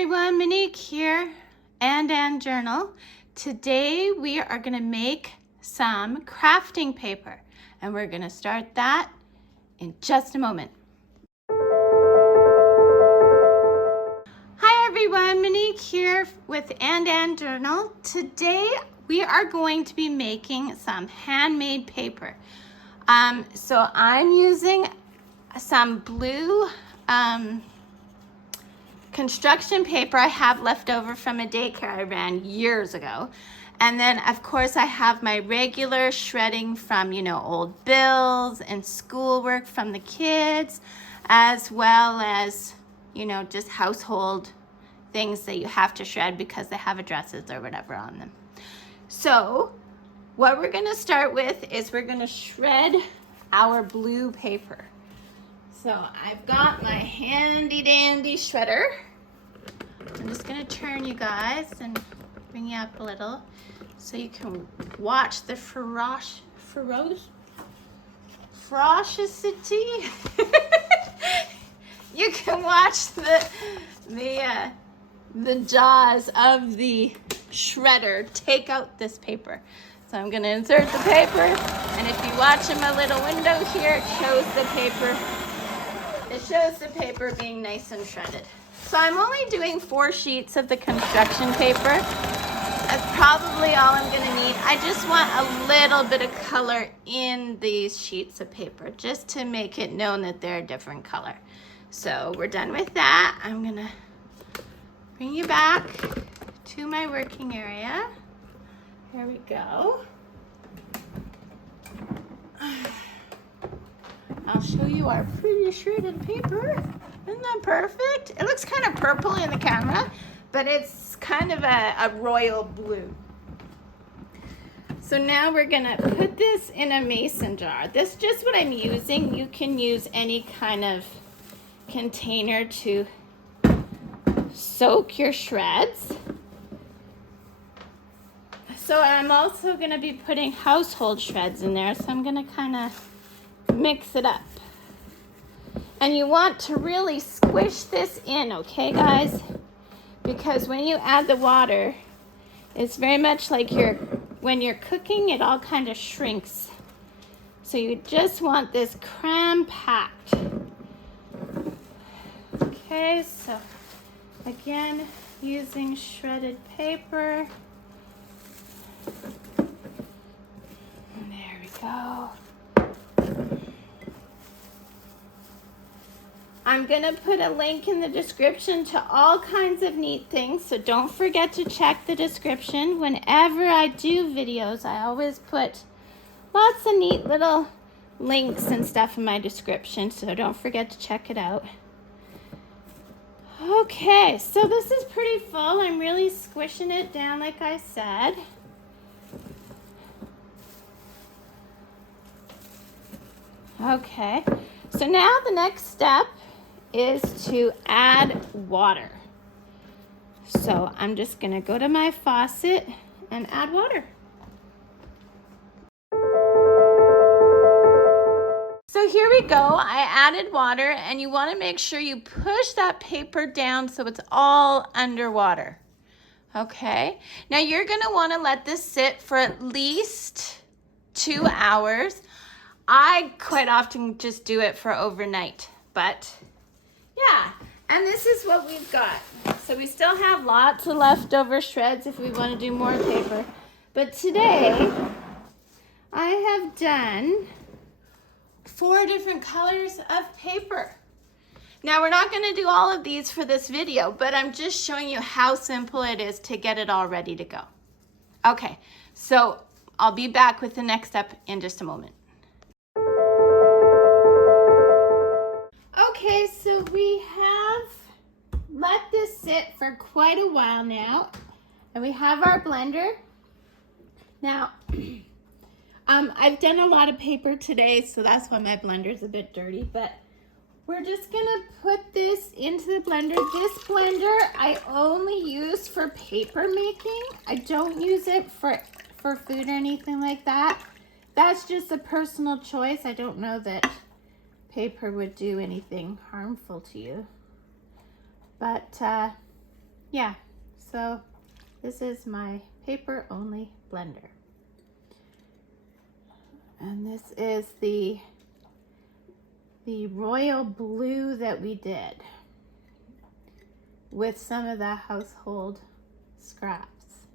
everyone, Monique here, AndandJournal. Today we are going to make some crafting paper, and we're going to start that in just a moment. Hi everyone, Monique here with AndandJournal. Today we are going to be making some handmade paper. So I'm using some blue construction paper I have left over from a daycare I ran years ago. And then of course I have my regular shredding from, old bills and schoolwork from the kids, as well as, just household things that you have to shred because they have addresses or whatever on them. So what we're gonna start with is we're gonna shred our blue paper. So I've got my handy dandy shredder. I'm just gonna turn you guys and bring you up a little so you can watch the ferocity. You can watch the jaws of the shredder take out this paper. So I'm gonna insert the paper, and if you watch in my little window here, it shows the paper. It shows the paper being nice and shredded. So I'm only doing 4 sheets of the construction paper. That's probably all I'm gonna need. I just want a little bit of color in these sheets of paper, just to make it known that they're a different color. So we're done with that. I'm gonna bring you back to my working area. Here we go. I'll show you our pretty shredded paper. Isn't that perfect? It looks kind of purple in the camera, but it's kind of a royal blue. So now we're gonna put this in a mason jar. This is just what I'm using. You can use any kind of container to soak your shreds. So I'm also gonna be putting household shreds in there, so I'm gonna kind of mix it up. And you want to really squish this in, okay guys? Because when you add the water, it's very much like when you're cooking, it all kind of shrinks. So you just want this cram-packed. Okay, so again, using shredded paper. There we go. I'm gonna put a link in the description to all kinds of neat things, so don't forget to check the description. Whenever I do videos, I always put lots of neat little links and stuff in my description, so don't forget to check it out. Okay, so this is pretty full. I'm really squishing it down like I said. Okay, so now the next step is to add water. So I'm just gonna go to my faucet and add water. So here we go, I added water, and you wanna make sure you push that paper down so it's all underwater. Okay, now you're gonna wanna let this sit for at least 2 hours. I quite often just do it for overnight, but yeah, and this is what we've got. So we still have lots of leftover shreds if we want to do more paper. But today, I have done 4 different colors of paper. Now we're not going to do all of these for this video, but I'm just showing you how simple it is to get it all ready to go. Okay, so I'll be back with the next step in just a moment. Okay, so we have let this sit for quite a while now, and we have our blender. Now, I've done a lot of paper today, so that's why my blender's a bit dirty, but we're just gonna put this into the blender. This blender I only use for paper making. I don't use it for food or anything like that. That's just a personal choice. I don't know that paper would do anything harmful to you. But yeah, so this is my paper only blender. And this is the royal blue that we did with some of the household scraps.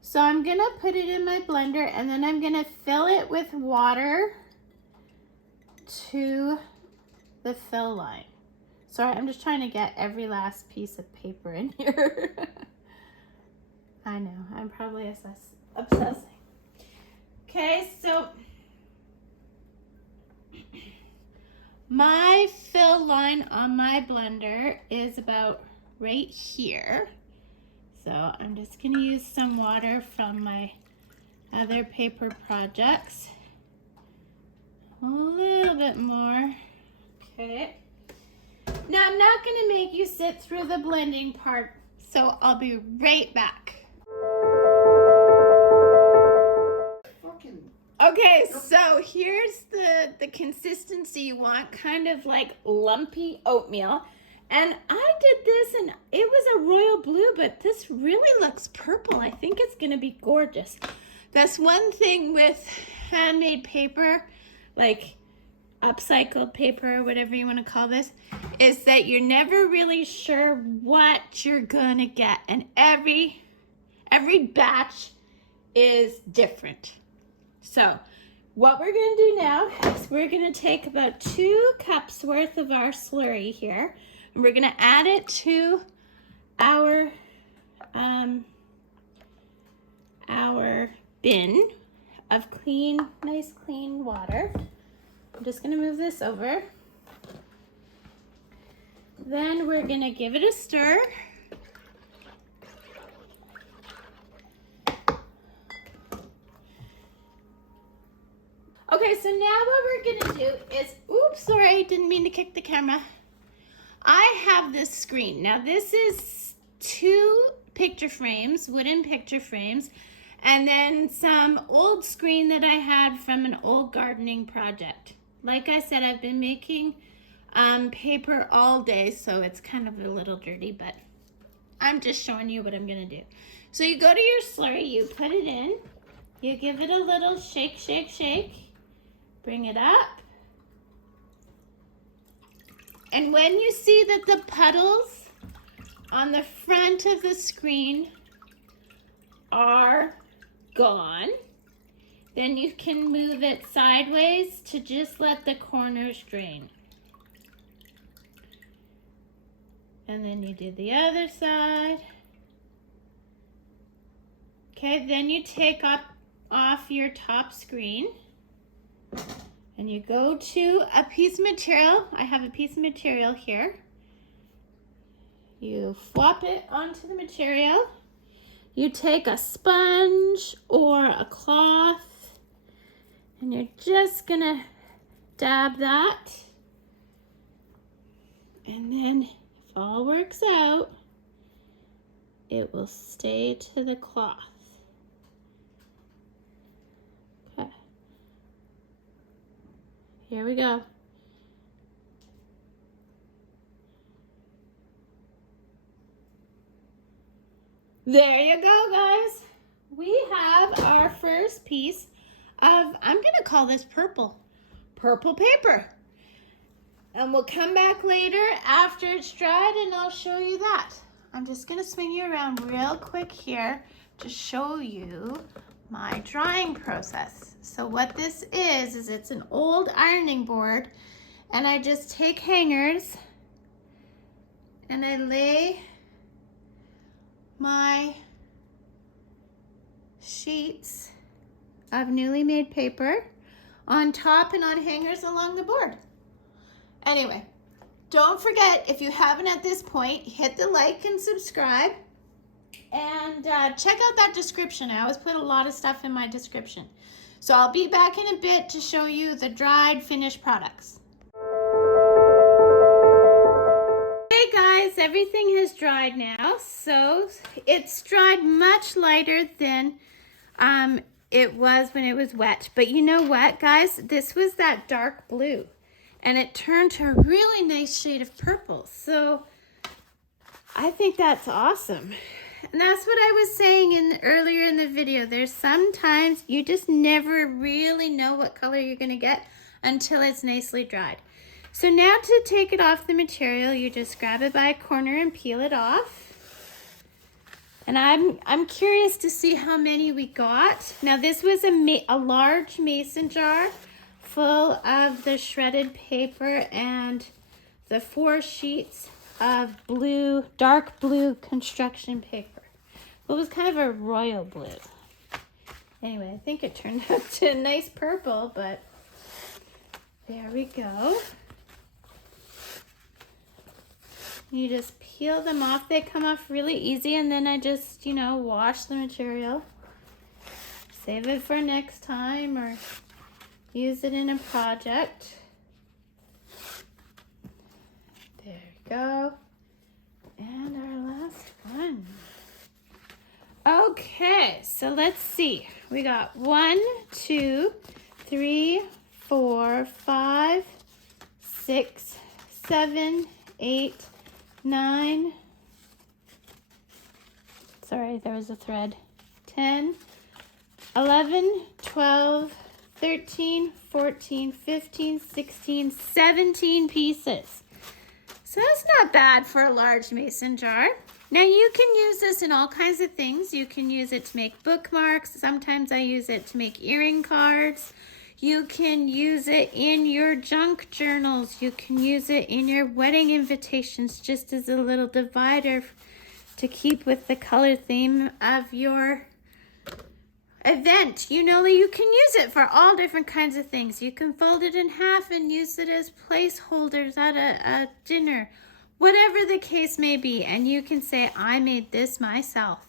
So I'm gonna put it in my blender and then I'm gonna fill it with water to the fill line. Sorry, I'm just trying to get every last piece of paper in here. I know, I'm probably obsessing. Okay, so my fill line on my blender is about right here. So I'm just gonna use some water from my other paper projects. A little bit more, okay. Now I'm not gonna make you sit through the blending part, so I'll be right back. Okay, so here's the consistency you want, kind of like lumpy oatmeal. And I did this and it was a royal blue, but this really looks purple. I think it's gonna be gorgeous. That's one thing with handmade paper, like upcycled paper or whatever you want to call this, is that you're never really sure what you're gonna get. And every batch is different. So what we're gonna do now is we're gonna take about 2 cups worth of our slurry here, and we're gonna add it to our bin of nice clean water. I'm just gonna move this over. Then we're gonna give it a stir. Okay, so now what we're gonna do is, oops, sorry, didn't mean to kick the camera. I have this screen. Now this is 2 picture frames, wooden picture frames, and then some old screen that I had from an old gardening project. Like I said, I've been making paper all day, so it's kind of a little dirty, but I'm just showing you what I'm gonna do. So you go to your slurry, you put it in, you give it a little shake, shake, shake. Bring it up. And when you see that the puddles on the front of the screen are gone, then you can move it sideways to just let the corners drain. And then you do the other side. Okay, then you take off your top screen. And you go to a piece of material. I have a piece of material here. You flop it onto the material. You take a sponge or a cloth and you're just gonna dab that. And then if all works out, it will stay to the cloth. Here we go. There you go, guys. We have our first piece of, I'm gonna call this purple paper. And we'll come back later after it's dried and I'll show you that. I'm just gonna swing you around real quick here to show you my drying process. So what this is it's an old ironing board, and I just take hangers and I lay my sheets of newly made paper on top and on hangers along the board. Anyway, don't forget, if you haven't at this point, hit the like and subscribe. And check out that description. I always put a lot of stuff in my description. So I'll be back in a bit to show you the dried finished products. Hey guys, everything has dried now. So it's dried much lighter than it was when it was wet. But you know what, guys? This was that dark blue. And it turned to a really nice shade of purple. So I think that's awesome. And that's what I was saying earlier in the video. There's sometimes you just never really know what color you're going to get until it's nicely dried. So now to take it off the material, you just grab it by a corner and peel it off. And I'm curious to see how many we got. Now this was a large mason jar full of the shredded paper and the 4 sheets of blue, dark blue construction paper. It was kind of a royal blue. Anyway, I think it turned out to a nice purple, but there we go. You just peel them off. They come off really easy, and then I just, wash the material. Save it for next time or use it in a project. There we go. And our last one. Okay, so let's see. We got 1, 2, 3, 4, 5, 6, 7, 8, 9. Sorry, there was a thread. 10, 11, 12, 13, 14, 15, 16, 17 pieces. So that's not bad for a large mason jar. Now you can use this in all kinds of things. You can use it to make bookmarks. Sometimes I use it to make earring cards. You can use it in your junk journals. You can use it in your wedding invitations just as a little divider to keep with the color theme of your event. You can use it for all different kinds of things. You can fold it in half and use it as placeholders at a dinner. Whatever the case may be, and you can say, I made this myself.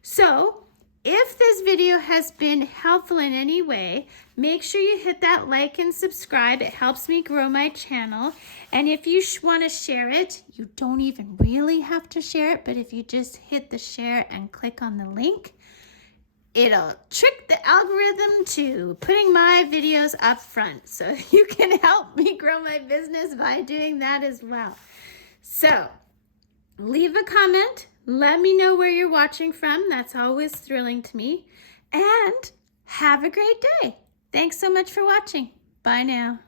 So, if this video has been helpful in any way, make sure you hit that like and subscribe. It helps me grow my channel. And if you want to share it, you don't even really have to share it, but if you just hit the share and click on the link, it'll trick the algorithm to putting my videos up front. So you can help me grow my business by doing that as well. So, leave a comment. Let me know where you're watching from. That's always thrilling to me. And have a great day. Thanks so much for watching. Bye now.